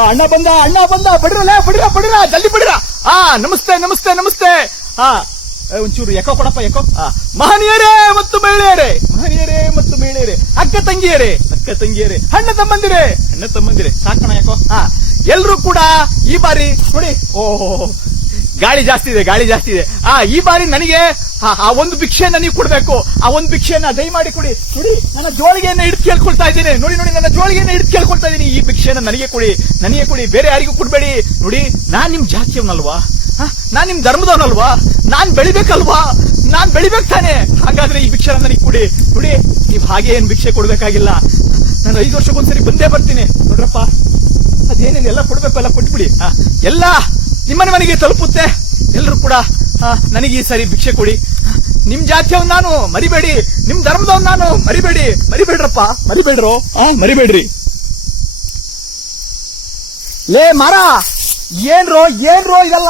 ಅಣ್ಣ ಬಂದ ಅಣ್ಣ ಬಂದ ಬಡಿರಲ್ಲ ಬಡಿರ ಬಡಿರ ಜಲ್ದಿ ಬಡಿರ. ಆ ನಮಸ್ತೆ ನಮಸ್ತೆ ನಮಸ್ತೆ. ಆ ಒಂಚೂರು ಎಕೋ ಕೊಡಪ್ಪ ಆ, ಮಹನೀಯರೇ ಮತ್ತು ಮಹಿಳೆಯರೇ ಮಹನೀಯರೇ ಮತ್ತು ಮಹಿಳೆಯರೇ ಅಕ್ಕ ತಂಗಿಯರೇ ಅಕ್ಕ ತಂಗಿಯರೇ ಅಣ್ಣ ತಮ್ಮಂದಿರೇ ಅಣ್ಣ ತಮ್ಮಂದಿರೇ. ಸಾಕಣ ಯಾಕೋ ಹಾ ಎಲ್ರು ಕೂಡ ಈ ಬಾರಿ ನೋಡಿ. ಓ ಗಾಳಿ ಜಾಸ್ತಿ ಇದೆ ಗಾಳಿ ಜಾಸ್ತಿ ಇದೆ. ಆ ಈ ಬಾರಿ ನನಗೆ ಆ, ಒಂದು ಭಿಕ್ಷೆಯನ್ನ ನೀವು ಕೊಡ್ಬೇಕು. ಆ ಒಂದು ಭಿಕ್ಷೆಯನ್ನ ದಯಮಾಡಿ ಕೊಡಿ. ನೋಡಿ ನನ್ನ ಜೋಳಿಗೆಯನ್ನ ಹಿಡಿದು ಕೇಳ್ಕೊಳ್ತಾ ಇದ್ದೀನಿ. ನೋಡಿ ನೋಡಿ ನನ್ನ ಜೋಳಿಗೆಯನ್ನ ಹಿಡಿದು ಕೇಳ್ಕೊಳ್ತಾ ಇದ್ದೀನಿ. ಈ ಭಿಕ್ಷೆಯನ್ನ ನನಗೆ ಕೊಡಿ. ನನಗೆ ಕೊಡಿ. ಬೇರೆ ಯಾರಿಗೂ ಕೊಡಬೇಡಿ. ನೋಡಿ ನಾನ್ ನಿಮ್ ಜಾತಿಯವನಲ್ವಾ? ನಾನ್ ನಿಮ್ ಧರ್ಮದವನಲ್ವಾ? ನಾನ್ ಬೆಳಿಬೇಕಲ್ವಾ? ನಾನ್ ಬೆಳಿಬೇಕು ತಾನೆ. ಹಾಗಾದ್ರೆ ಈ ಭಿಕ್ಷೆನ ನನಗೆ ಕೊಡಿ. ನೋಡಿ ನೀವ್ ಹಾಗೆ ಏನ್ ಭಿಕ್ಷೆ ಕೊಡ್ಬೇಕಾಗಿಲ್ಲ. ನಾನು ಐದು ವರ್ಷಕ್ಕೊಂದ್ಸರಿ ಬಂದೇ ಬರ್ತೀನಿ. ನೋಡ್ರಪ್ಪ ಅದೇನೇನು ಎಲ್ಲ ಕೊಡ್ಬೇಕು ಎಲ್ಲ ಕೊಟ್ಬಿಡಿ. ಎಲ್ಲ ನಿಮ್ಮನೆ ಮನೆಗೆ ತಲುಪುತ್ತೆ. ಎಲ್ಲರೂ ಕೂಡ ನನಗೆ ಈ ಸರಿ ಭಿಕ್ಷೆ ಕೊಡಿ. ನಿಮ್ ಜಾತಿಯವ್ ನಾನು ಮರಿಬೇಡಿ. ನಿಮ್ ಧರ್ಮದವ್ ನಾನು ಮರಿಬೇಡಿ. ಮರಿಬೇಡ್ರಪ್ಪ. ಮರಿಬೇಡ್ರು. ಆ, ಮರಿಬೇಡ್ರಿ. ಲೇ, ಮಾರ! ಏನ್ರೋ ಏನ್ರೋ ಇದೆಲ್ಲ?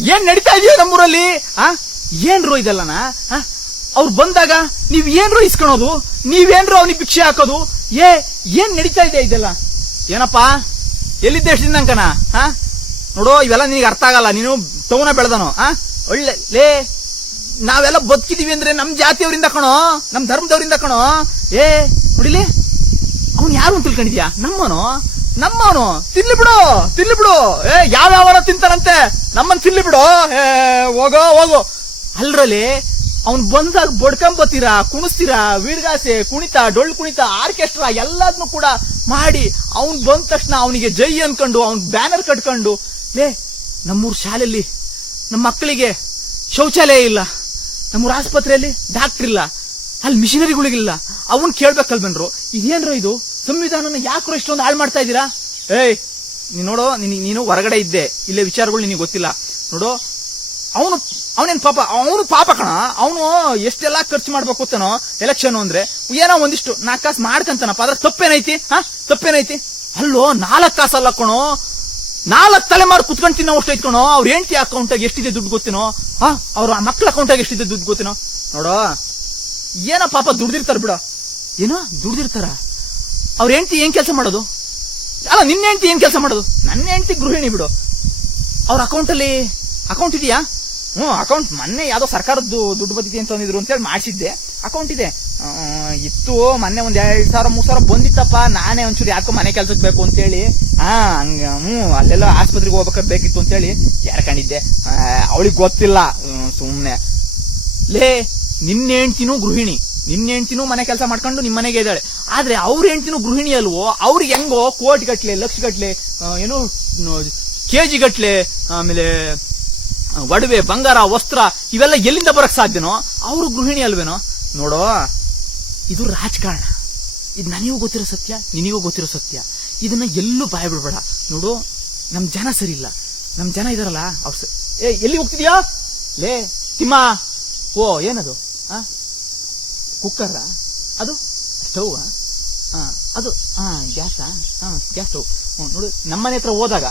ಏನ್ ನಡೀತಾ ಇದೆಯೋ ನಮ್ಮೂರಲ್ಲಿ? ಆ, ಏನ್ರೋ ಇದೆಲ್ಲನ? ಅವ್ರು ಬಂದಾಗ ನೀವ್ ಏನ್ರೋ ಇಸ್ಕೊಳೋದು? ನೀವೇನ್ರೋ ಅವ್ನಿಗೆ ಭಿಕ್ಷೆ ಹಾಕೋದು? ಏ, ಏನ್ ನಡೀತಾ ಇದೆ ಇದೆಲ್ಲ? ಏನಪ್ಪಾ? ಎಲ್ಲಿದ್ದೆ ಎಷ್ಟು ದಿನ ಹಾ ನೋಡು, ಇವೆಲ್ಲ ನಿನಗೆ ಅರ್ಥ ಆಗಲ್ಲ. ನೀನು ತವನ ಬೆಳೆದನು ಆ? ಒಳ್ಳೆ, ಲೇ, ನಾವೆಲ್ಲ ಬದುಕಿದೀವಿ ಅಂದ್ರೆ ನಮ್ ಜಾತಿಯವರಿಂದ ಕಣೋ, ನಮ್ ಧರ್ಮದವರಿಂದ ಕಣೋ. ಏ, ನೋಡಿಲಿ? ಅವ್ನು ಯಾರು ಅಂತ ತಿಳ್ಕೊಂಡಿದ್ಯಾ? ನಮ್ಮನು? ನಮ್ಮವನು ತಿನ್ಲಿ ಬಿಡು ತಿನ್ಲಿ ಬಿಡು. ಏ ಯಾವ್ಯಾವನ ತಿಂತಾರಂತೆ ನಮ್ಮನ್ ತಿನ್ಲಿ ಬಿಡು. ಏ, ಹೋಗೋ ಹೋಗೋ. ಅಲ್ರಲ್ಲಿ ಅವ್ನ್ ಬಂದಾಗ ಬಡ್ಕೊಂಬತ್ತೀರಾ, ಕುಣಿಸ್ತೀರಾ ವೀಡ್ಗಾಸೆ ಕುಣಿತ, ಡೊಳ್ಳು ಕುಣಿತ, ಆರ್ಕೆಸ್ಟ್ರಾ ಎಲ್ಲದನ್ನು ಕೂಡ ಮಾಡಿ, ಅವ್ನ್ ಬಂದ ತಕ್ಷಣ ಅವನಿಗೆ ಜೈ ಅನ್ಕೊಂಡು, ಅವ್ನ್ ಬ್ಯಾನರ್ ಕಟ್ಕೊಂಡು ಲೇ, ನಮ್ಮೂರ ಶಾಲೆಯಲ್ಲಿ ನಮ್ಮ ಮಕ್ಕಳಿಗೆ ಶೌಚಾಲಯ ಇಲ್ಲ. ನಮ್ಮೂರ ಆಸ್ಪತ್ರೆಯಲ್ಲಿ ಡಾಕ್ಟರ್ ಇಲ್ಲ. ಅಲ್ಲಿ ಮಿಷನರಿಗಳಿಗಿಲ್ಲ ಅವನ್ ಕೇಳ್ಬೇಕಲ್ ಬನ್ರು ಇದೇನ್ರ ಇದು? ಸಂವಿಧಾನನ ಯಾಕ್ರೋ ಇಷ್ಟೊಂದು ಹಾಳು ಮಾಡ್ತಾ ಇದ್ದೀರಾ? ಏಯ್, ನೀನ್ ನೋಡೋ, ನಿನ್, ನೀನು ಹೊರಗಡೆ ಇದ್ದೆ. ಇಲ್ಲೇ ವಿಚಾರಗಳು ನಿನಗೆ ಗೊತ್ತಿಲ್ಲ. ನೋಡು, ಅವನು, ಅವನೇನ್ ಪಾಪ, ಅವನು ಪಾಪ ಕಣ. ಅವನು ಎಷ್ಟೆಲ್ಲ ಖರ್ಚು ಮಾಡ್ಬೇಕು ತಾನೋ ಎಲೆಕ್ಷನ್ ಅಂದ್ರೆ ಏನೋ ಒಂದಿಷ್ಟು ನಾಲ್ಕು ಕಾಸು ಮಾಡ್ಕಂತಾನಪ್ಪ. ಅದ್ರ ತಪ್ಪೇನೈತಿ? ಹಾ? ತಪ್ಪೇನೈತಿ? ಅಲ್ಲೋ, ನಾಲ್ಕು ಕಾಸಲ್ಲ ಕಣೋ. ನಾಲ್ಕು ತಲೆಮಾರು ಕುತ್ಕೊಂಡು ತಿನ್ನೋ ಅಷ್ಟು ಐತ್ಕಣೋ ಅವ್ರ ಹೆಂಡತಿ ಅಕೌಂಟಾಗ ಎಷ್ಟಿದೆ ದುಡ್ಡು ಗೊತ್ತೇನೋ? ಹಾ ಅವ್ರ ಮಕ್ಳ ಅಕೌಂಟಾಗ ಎಷ್ಟಿದೆ ದುಡ್ಡು ಗೊತ್ತೇನೋ? ನೋಡೋ, ಏನೋ ಪಾಪ ದುಡ್ದಿರ್ತಾರ ಬಿಡ. ಏನೋ ದುಡ್ದಿರ್ತಾರ? ಅವ್ರ ಹೆಂಡತಿ ಏನ್ ಕೆಲಸ ಮಾಡೋದು? ಅಲ್ಲ ನಿನ್ನ ಹೆಂಡತಿ ಏನ್ ಕೆಲಸ ಮಾಡೋದು? ನನ್ನ ಹೆಂಡತಿ ಗೃಹಿಣಿ ಬಿಡು. ಅವ್ರ ಅಕೌಂಟಲ್ಲಿ ಅಕೌಂಟ್ ಇದೆಯಾ? ಹ್ಞೂ ಅಕೌಂಟ್ ಮೊನ್ನೆ ಯಾವ್ದೋ ಸರ್ಕಾರದ್ದು ದುಡ್ಡು ಬಂದಿದೆ ಅಂತ ಅಂದಿದ್ರು ಅಂತೇಳಿ ಮಾಡಿಸಿದ್ದೆ. ಅಕೌಂಟ್ ಇದೆ. ಇತ್ತು, ಮೊನ್ನೆ ಒಂದ್ ಎರಡ್ ಸಾವಿರ, ಮೂರ್ ಸಾವಿರ ಬಂದಿತ್ತಪ್ಪ. ನಾನೇ ಒಂಚೂರು ಯಾಕೋ ಮನೆ ಕೆಲ್ಸಕ್ಕೆ ಬೇಕು ಅಂತೇಳಿ. ಹಾ ಹಂಗ, ಹ್ಮ್, ಅಲ್ಲೆಲ್ಲ ಆಸ್ಪತ್ರೆಗೆ ಹೋಗ್ಬೇಕಾದ್ರೆ ಬೇಕಿತ್ತು ಅಂತೇಳಿ ಯಾರ್ಕೊಂಡಿದ್ದೆ. ಅವಳಿಗೆ ಗೊತ್ತಿಲ್ಲ. ಸುಮ್ನೆ. ಲೇ ನಿನ್ನ ಹೆಂಡ್ತಿನೂ ಗೃಹಿಣಿ. ನಿನ್ನ ಹೆಂಡ್ತಿನೂ ಮನೆ ಕೆಲಸ ಮಾಡ್ಕೊಂಡು ನಿಮ್ಮ ಮನೆಗೆ ಇದ್ದಾಳೆ. ಆದ್ರೆ ಅವ್ರ ಹೆಂಡ್ತಿನೂ ಗೃಹಿಣಿ ಅಲ್ವೋ? ಅವ್ರಿಗೆ ಹೆಂಗೋ ಕೋಟಿ ಗಟ್ಲೆ, ಲಕ್ಷ ಗಟ್ಲೆ ಏನು ಕೆಜಿ ಗಟ್ಲೆ, ಆಮೇಲೆ ಒಡವೆ, ಬಂಗಾರ, ವಸ್ತ್ರ, ಇವೆಲ್ಲ ಎಲ್ಲಿಂದ ಬರಕ್ ಸಾಧ್ಯನೋ? ಅವರು ಗೃಹಿಣಿ ಅಲ್ವೇನೋ? ನೋಡೋ ಇದು ರಾಜಕಾರಣ. ಇದು ನನಗೂ ಗೊತ್ತಿರೋ ಸತ್ಯ, ನಿನಗೂ ಗೊತ್ತಿರೋ ಸತ್ಯ. ಇದನ್ನ ಎಲ್ಲೂ ಬಾಯ ಬಿಡಬೇಡ ನೋಡು ನಮ್ಮ ಜನ ಸರಿ ಇಲ್ಲ ನಮ್ ಜನ ಇದಾರಲ್ಲ, ಅವ್ರು ಏ ಎಲ್ಲಿ ಹೋಗ್ತಿದ್ಯಾ? ಲೇ, ತಿಮ್ಮ. ಓ, ಏನದು? ಆ? ಕುಕ್ಕರ ಅದು ಸ್ಟವ್? ಅದು ಹಾಂ ಗ್ಯಾಸಾ? ಹಾಂ ಗ್ಯಾಸ್ ಸ್ಟವ್ ಹ್ಞೂ ನೋಡು ನಮ್ಮನೆ ಹತ್ರ ಹೋದಾಗ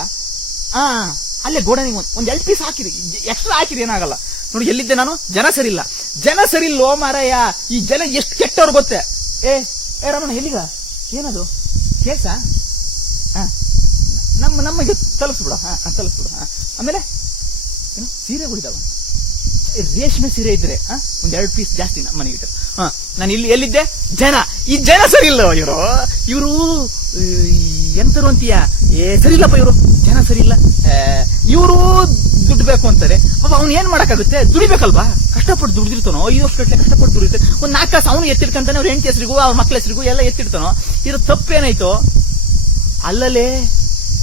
ಹಾಂ ಅಲ್ಲೇ ಗೋಡನಿಗೆ ಒಂದು ಒಂದು ಎರಡು ಪೀಸ್ ಹಾಕಿರಿ. ಎಕ್ಸ್ಟ್ರಾ ಹಾಕಿರಿ, ಏನಾಗಲ್ಲ. ನೋಡಿ, ಎಲ್ಲಿದ್ದೆ ನಾನು? ಜನ ಸರಿ ಇಲ್ಲ ಜನ ಸರಿ ಇಲ್ಲೋ ಮಾರಾಯ, ಈ ಜನ ಎಷ್ಟು ಕೆಟ್ಟವ್ರು ಗೊತ್ತೆ? ಏ ಏ ರಮಣ ಎಲ್ಲಿಗ? ಏನದು? ಕೇಸ ಹಾ, ನಮ್ಮ, ನಮಗೆ ತಲುಪಿಸ್ಬಿಡ, ಹಾ ತಲುಪಿಸ್ಬಿಡ, ಹಾ. ಆಮೇಲೆ, ಏನು ಸೀರೆಗಳಿದಾವ ರೇಷ್ಮೆ ಸೀರೆ ಇದ್ರೆ, ಹಾ, ಒಂದ್ ಎರಡು ಪೀಸ್ ಜಾಸ್ತಿ ನಮ್ಮ ಮನೆಗೆ ಇಟ್ಟರು. ಹಾ, ನಾನು ಇಲ್ಲಿ ಎಲ್ಲಿದ್ದೆ? ಜನ. ಈ ಜನ ಸರಿ ಇಲ್ಲ ಇವರು? ಇವರು ಎಂತರು ಅಂತೀಯ? ಏ, ಸರಿ ಇಲ್ಲಪ್ಪ ಇವರು. ಜನ ಸರಿ ಇಲ್ಲ. ಇವರು ದುಡ್ಡು ಬೇಕು ಅಂತಾರೆ. ಪಾಪ ಅವ್ನು ಏನ್ ಮಾಡಕ್ಕಾಗುತ್ತೆ? ದುಡಿಬೇಕಲ್ವಾ? ಕಷ್ಟಪಟ್ಟು ದುಡ್ದಿರ್ತಾನೋ, ಐದು ವರ್ಷ ಗಟ್ಟಲೆ ಕಷ್ಟಪಟ್ಟು ದುಡಿತಾರೆ ಒಂದು ನಾಲ್ಕು ಕಾಸು ಅವನು ಎತ್ತಿಡ್ಕಂತಾನೆ ಅವ್ರ ಹೆಂಡತಿ ಹೆಸರಿಗೂ, ಅವ್ರ ಮಕ್ಳ ಹೆಸರಿಗೂ ಎಲ್ಲ ಎತ್ತಿಡ್ತಾನೋ ಇದ್ರ ತಪ್ಪೇನಾಯ್ತು? ಅಲ್ಲಲೇ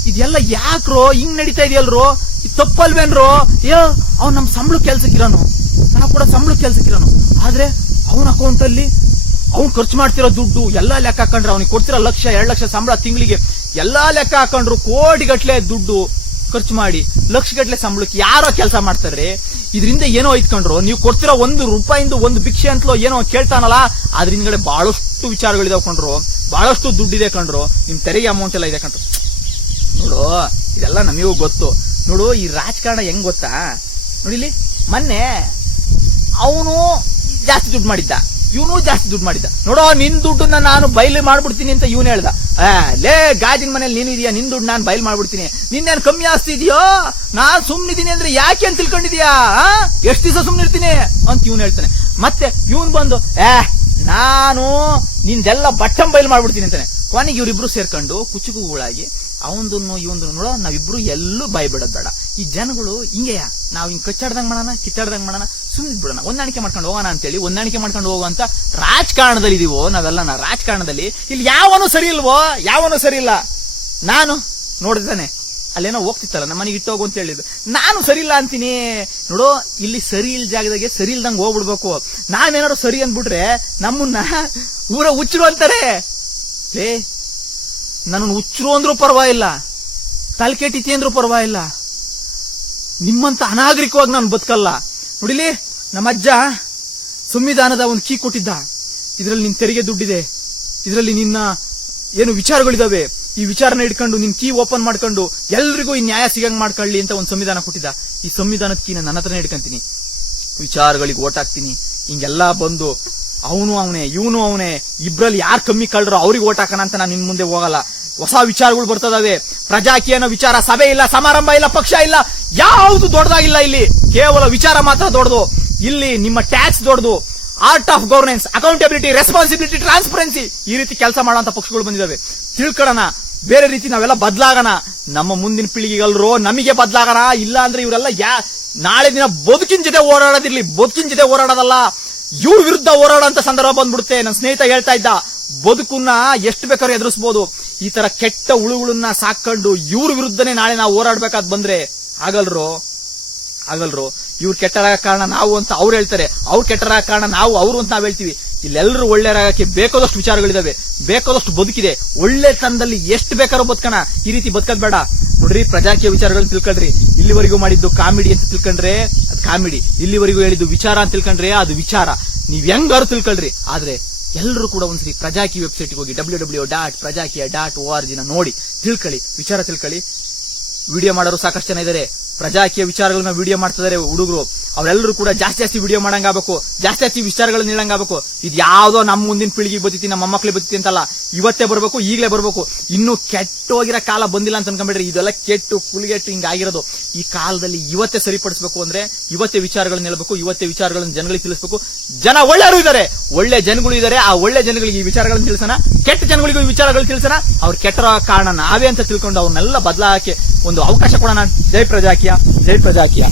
ಇದೆಲ್ಲ ಯಾಕ್ರೋ, ಹಿಂಗ್ ನಡೀತಾ ಇದೆಯಲ್ರೋ, ಇದು ತಪ್ಪಲ್ವೇನ್ರೋ? ಏ, ಅವ್ನ್ ನಮ್ ಸಂಬಳ ಕೆಲ್ಸಕ್ಕಿರೋನು ನಾವು ಕೂಡ ಸಂಬಳ ಕೆಲ್ಸಕ್ಕಿರೋನು ಆದ್ರೆ ಅವನ ಅಕೌಂಟ್ ಅಲ್ಲಿ ಅವ್ನ್ ಖರ್ಚು ಮಾಡ್ತಿರೋ ದುಡ್ಡು ಎಲ್ಲಾ ಲೆಕ್ಕ ಹಾಕೊಂಡ್ರೆ ಅವ್ನಿಗೆ ಕೊಡ್ತಿರೋ ಲಕ್ಷ, ಎರಡ್ ಲಕ್ಷ ಸಂಬಳ ತಿಂಗಳಿಗೆ ಎಲ್ಲಾ ಲೆಕ್ಕ ಹಾಕೊಂಡ್ರು ಕೋಟಿ ಗಟ್ಲೆ ದುಡ್ಡು ಖರ್ಚು ಮಾಡಿ ಲಕ್ಷ ಗಟ್ಲೆ ಸಂಬಳಕ್ಕೆ ಯಾರೋ ಕೆಲಸ ಮಾಡ್ತಾರೆ ಇದರಿಂದ ಏನೋ ಐತ್ಕೊಂಡ್ರು ನೀವು ಕೊಡ್ತಿರೋ ಒಂದು ರೂಪಾಯಿಂದ ಒಂದು ಭಿಕ್ಷೆ ಅಂತಲೋ ಏನೋ ಕೇಳ್ತಾನಲ್ಲ, ಅದ್ರ ಹಿಂದ್ಗಡೆ ಬಹಳಷ್ಟು ವಿಚಾರಗಳಿದೆ ಕಂಡ್ರು ಬಹಳಷ್ಟು ದುಡ್ಡಿದೆ ಕಂಡ್ರು ನಿಮ್ ತೆರಿಗೆ ಅಮೌಂಟ್ ಎಲ್ಲ ಇದೆ ಕಂಡ್ರು ನೋಡು, ಇದೆಲ್ಲ ನಮಗೂ ಗೊತ್ತು. ನೋಡು, ಈ ರಾಜಕಾರಣ ಹೆಂಗ್ ಗೊತ್ತಾ? ನೋಡಿಲಿ ಮೊನ್ನೆ ಅವನು ಜಾಸ್ತಿ ದುಡ್ಡು ಮಾಡಿದ್ದ. ಇವನು ಜಾಸ್ತಿ ದುಡ್ಡು ಮಾಡಿದ್ದ. ನೋಡೋ, ನಿನ್ ದುಡ್ಡನ್ನ ನಾನು ಬಯಲು ಮಾಡ್ಬಿಡ್ತೀನಿ ಅಂತ ಇವನು ಹೇಳ್ದ. ಲೇ, ಗಾಜಿನ ಮನೇಲಿ ನೀನು ಇದೆಯಾ? ನಿನ್ ದುಡ್ಡು ನಾನು ಬೈಲ್ ಮಾಡ್ಬಿಡ್ತೀನಿ. ನಿನ್ನೇನು ಕಮ್ಮಿ ಆಸ್ತಿ ಇದೆಯೋ? ನಾನ್ ಸುಮ್ನಿದೀನಿ ಅಂದ್ರೆ ಯಾಕೆ ಅಂತ ತಿಳ್ಕೊಂಡಿದ್ಯಾ? ಎಷ್ಟು ದಿವಸ ಸುಮ್ನಿರ್ತೀನಿ ಅಂತ ಇವನು ಹೇಳ್ತಾನೆ. ಮತ್ತೆ ಇವನ್ ಬಂದು, ಏ, ನಾನು ನಿಂದೆಲ್ಲ ಬಟ್ಟಂ ಬೈಲ್ ಮಾಡ್ಬಿಡ್ತೀನಿ ಅಂತಾನೆ. ಕೊನೆಗೆ ಇವರಿಬ್ರು ಸೇರ್ಕೊಂಡು ಕುಚುಕುಗಳಾಗಿ ಅವಂದನ್ನು ಇವಂದು ನೋಡೋ, ನಾವಿಬ್ರು ಎಲ್ಲೂ ಬಾಯ್ ಬಿಡೋದ್ ಬೇಡ. ಈ ಜನಗಳು ಹಿಂಗೆಯಾ? ನಾವ್ ಹಿಂಗ್ ಕಚ್ಚಾಡ್ದಂಗ್ ಮಾಡೋಣ, ಕಿತ್ತಾಡ್ದಂಗ್ ಮಾಡೋಣ? ಸುಮ್ಮನೆ ಬಿಡೋಣ. ಹೊಂದಾಣಿಕೆ ಮಾಡ್ಕೊಂಡು ಹೋಗೋಣ ಅಂತೇಳಿ ಹೊಂದಾಣಿಕೆ ಮಾಡ್ಕೊಂಡು ಹೋಗುವಂತ ರಾಜಕಾರಣದಲ್ಲಿ ಇದೀವೋ ನಾವೆಲ್ಲ ರಾಜಕಾರಣದಲ್ಲಿ. ಇಲ್ಲಿ ಯಾವನು ಸರಿ ಇಲ್ವೋ? ಯಾವನು ಸರಿ ಇಲ್ಲ? ನಾನು ನೋಡಿದ್ದಾನೆ. ಅಲ್ಲೇನೋ ಹೋಗ್ತಿತ್ತಲ್ಲ ನಮ್ಮ ಮನೆಗೆ ಇಟ್ಟು ಹೋಗು ಅಂತ ಹೇಳಿದ್ರು ನಾನು ಸರಿ ಇಲ್ಲ ಅಂತೀನಿ. ನೋಡು, ಇಲ್ಲಿ ಸರಿ ಇಲ್ ಜಾಗದಾಗೆ ಸರಿ ಇಲ್ದಂಗೆ ಹೋಗ್ಬಿಡ್ಬೇಕು. ನಾವೇನಾದ್ರು ಸರಿ ಅಂದ್ಬಿಟ್ರೆ ನಮ್ಮನ್ನ ಊರ ಹುಚ್ಚರು ಅಂತಾರೆ. ಲೇ, ನನ್ನನ್ನು ಹುಚ್ಚರು ಅಂದ್ರೂ ಪರವಾಗಿಲ್ಲ. ತಲೆಕೆಟ್ಟಿತಿ ಅಂದ್ರೂ ಪರವಾಗಿಲ್ಲ. ನಿಮ್ಮಂತ ಅನಾಗರಿಕವಾಗಿ ನಾನು ಬದುಕಲ್ಲ. ನೋಡಿಲಿ? ನಮ್ಮ ಅಜ್ಜ ಸಂವಿಧಾನದ ಒಂದು ಕೀ ಕೊಟ್ಟಿದ್ದ. ಇದರಲ್ಲಿ ನಿನ್ ತೆರಿಗೆ ದುಡ್ಡಿದೆ. ಇದರಲ್ಲಿ ನಿನ್ನ ಏನು ವಿಚಾರಗಳಿದಾವೆ. ಈ ವಿಚಾರನ ಇಟ್ಕೊಂಡು ನಿನ್ ಕೀ ಓಪನ್ ಮಾಡ್ಕೊಂಡು ಎಲ್ರಿಗೂ ಈ ನ್ಯಾಯ ಸಿಗಂಗ್ ಮಾಡ್ಕೊಳ್ಳಿ ಅಂತ ಒಂದು ಸಂವಿಧಾನ ಕೊಟ್ಟಿದ್ದ. ಈ ಸಂವಿಧಾನದ ಕೀನ ನನ್ನ ಹತ್ರನೇ ಇಟ್ಕೊಂತೀನಿ ವಿಚಾರಗಳಿಗೆ ಓಟ್ ಹಾಕ್ತೀನಿ. ಹಿಂಗೆಲ್ಲ ಬಂದು ಅವನು ಅವನೇ, ಇವನು ಅವನೇ, ಇಬ್ರಲ್ಲಿ ಯಾರು ಕಮ್ಮಿ ಕಳ್ಳರು ಅವ್ರಿಗೆ ಓಟ್ ಹಾಕೋಣ ಅಂತ ನಾನು ನಿನ್ ಮುಂದೆ ಹೋಗಲ್ಲ. ಹೊಸ ವಿಚಾರಗಳು ಬರ್ತದವೆ. ಪ್ರಜಾಕೀಯ ವಿಚಾರ ಸಭೆ ಇಲ್ಲ, ಸಮಾರಂಭ ಇಲ್ಲ, ಪಕ್ಷ ಇಲ್ಲ, ಯಾವುದು ದೊಡ್ಡದಾಗಿಲ್ಲ ಇಲ್ಲಿ. ಕೇವಲ ವಿಚಾರ ಮಾತ್ರ ದೊಡ್ಡದು. ಇಲ್ಲಿ ನಿಮ್ಮ ಟ್ಯಾಕ್ಸ್ ದೊಡ್ಡದು. Art of governance accountability responsibility transparency ಈ ರೀತಿ ಕೆಲಸ ಮಾಡುವಂತ ಪಕ್ಷಗಳು ಬಂದಿದ್ದಾವೆ. ತಿಳ್ಕೊಳ್ಳೋಣ ಬೇರೆ ರೀತಿ ನಾವೆಲ್ಲ ಬದಲಾಗೋಣ. ನಮ್ಮ ಮುಂದಿನ ಪೀಳಿಗೆಗಲ್ರೋ ನಮಗೆ ಬದಲಾಗೋಣ, ಇಲ್ಲ ಅಂದ್ರೆ ಇವರೆಲ್ಲ ಯಾ, ನಾಳೆ ದಿನ ಬದುಕಿನ ಜೊತೆ ಓಡಾಡೋದಿರ್ಲಿ. ಬದುಕಿನ ಜೊತೆ ಓಡಾಡೋದಲ್ಲ. ಇವ್ರ ವಿರುದ್ಧ ಹೋರಾಡೋಂತ ಸಂದರ್ಭ ಬಂದ್ಬಿಡುತ್ತೆ. ನನ್ನ ಸ್ನೇಹಿತ ಹೇಳ್ತಾ ಇದ್ದ, ಬದುಕನ್ನ ಎಷ್ಟು ಬೇಕಾದ್ರೂ ಎದುರಿಸಬಹುದು ಈ ತರ ಕೆಟ್ಟ ಹುಳುಗಳನ್ನ ಸಾಕೊಂಡು ಇವ್ರ ವಿರುದ್ಧನೇ ನಾಳೆ ನಾವು ಓಡಾಡ್ಬೇಕಾದ್ ಬಂದ್ರೆ ಆಗಲ್ರೋ? ಆಗಲ್ರು? ಇವ್ರು ಕೆಟ್ಟರಾಗ ಕಾರಣ ನಾವು ಅಂತ ಅವ್ರು ಹೇಳ್ತಾರೆ. ಅವ್ರು ಕೆಟ್ಟರಾಗ ಕಾರಣ ನಾವು ಅವರು ಅಂತ ನಾವು ಹೇಳ್ತೀವಿ. ಇಲ್ಲೆಲ್ಲರೂ ಒಳ್ಳೆಯರಾಗಕ್ಕೆ ಬೇಕಾದಷ್ಟು ವಿಚಾರಗಳಿದಾವೆ. ಬೇಕಾದಷ್ಟು ಬದುಕಿದೆ. ಒಳ್ಳೆ ತನದಲ್ಲಿ ಎಷ್ಟು ಬೇಕಾದ್ರೂ ಬದುಕಣ. ಈ ರೀತಿ ಬದುಕದ್ ಬೇಡ. ನೋಡ್ರಿ, ಪ್ರಜಾಕೀಯ ವಿಚಾರಗಳನ್ನ ತಿಳ್ಕೊಂಡ್ರಿ ಇಲ್ಲಿವರೆಗೂ ಮಾಡಿದ್ದು ಕಾಮಿಡಿ ಅಂತ ತಿಳ್ಕೊಂಡ್ರೆ ಅದು ಕಾಮಿಡಿ. ಇಲ್ಲಿವರೆಗೂ ಹೇಳಿದ್ದು ವಿಚಾರ ಅಂತ ತಿಳ್ಕೊಂಡ್ರೆ ಅದು ವಿಚಾರ. ನೀವ್ ಹೆಂಗಾರು ತಿಳ್ಕೊಳ್ರಿ. ಆದ್ರೆ ಎಲ್ಲರೂ ಕೂಡ ಒಂದ್ಸರಿ ಪ್ರಜಾಕಿ ವೆಬ್ಸೈಟ್ಗೆ ಹೋಗಿ W W dot Prajaakiya dot O R ಜಿನ ನೋಡಿ. ತಿಳ್ಕೊಳ್ಳಿ ವಿಚಾರ ತಿಳ್ಕೊಳ್ಳಿ ವಿಡಿಯೋ ಮಾಡೋರು ಸಾಕಷ್ಟು ಜನ ಇದಾರೆ. ಪ್ರಜಾಕೀಯ ವಿಚಾರಗಳನ್ನ ವಿಡಿಯೋ ಮಾಡ್ತಿದ್ದಾರೆ ಹುಡುಗರು. ಅವರೆಲ್ಲರೂ ಕೂಡ ಜಾಸ್ತಿ ಜಾಸ್ತಿ ವಿಡಿಯೋ ಮಾಡಂಗಾಗಬೇಕು. ಜಾಸ್ತಿ ಜಾಸ್ತಿ ವಿಚಾರಗಳು ನೀಡಂಗಾಗಬೇಕು. ಇದು ಯಾವ್ದೋ ನಮ್ಮ ಮುಂದಿನ ಪೀಳಿಗೆ ಬದುಕಿ ನಮ್ಮ ಮೊಮ್ಮಕ್ಳಿಗೆ ಬದುಕಿ ಅಂತಲ್ಲ, ಇವತ್ತೇ ಬರಬೇಕು, ಈಗಲೇ ಬರಬೇಕು. ಇನ್ನು ಕೆಟ್ಟೋಗಿರೋ ಕಾಲ ಬಂದಿಲ್ಲ ಅಂತ ಅನ್ಕೊಂಡ್ಬಿಡ್ರಿ. ಇದೆಲ್ಲ ಕೆಟ್ಟು ಕುಲಿಗೆಟ್ಟು ಹಿಂಗಾಗಿರೋದು ಈ ಕಾಲದಲ್ಲಿ ಇವತ್ತೇ ಸರಿಪಡಿಸಬೇಕು ಅಂದ್ರೆ ಇವತ್ತೇ ವಿಚಾರಗಳನ್ನ ಹೇಳ್ಬೇಕು, ಇವತ್ತೇ ವಿಚಾರಗಳನ್ನ ಜನಗಳಿಗೆ ತಿಳಿಸಬೇಕು. ಜನ ಒಳ್ಳೆಯವರು ಇದ್ದಾರೆ ಒಳ್ಳೆ ಜನಗಳು ಇದ್ದಾರೆ ಆ ಒಳ್ಳೆ ಜನಗಳಿಗೆ ಈ ವಿಚಾರಗಳನ್ನ ತಿಳಿಸೋಣ. ಕೆಟ್ಟ ಜನಗಳಿಗೂ ಈ ವಿಚಾರಗಳು ತಿಳಿಸೋಣ. ಅವ್ರು ಕೆಟ್ಟರ ಕಾರಣ ನಾವೇ ಅಂತ ತಿಳ್ಕೊಂಡು ಅವ್ರನ್ನೆಲ್ಲ ಬದಲಾಕೆ ಒಂದು ಅವಕಾಶ ಕೊಡೋಣ. ಜೈ ಪ್ರಜಾಕಿಯ. ಜೈ ಪ್ರಜಾಕಿಯ.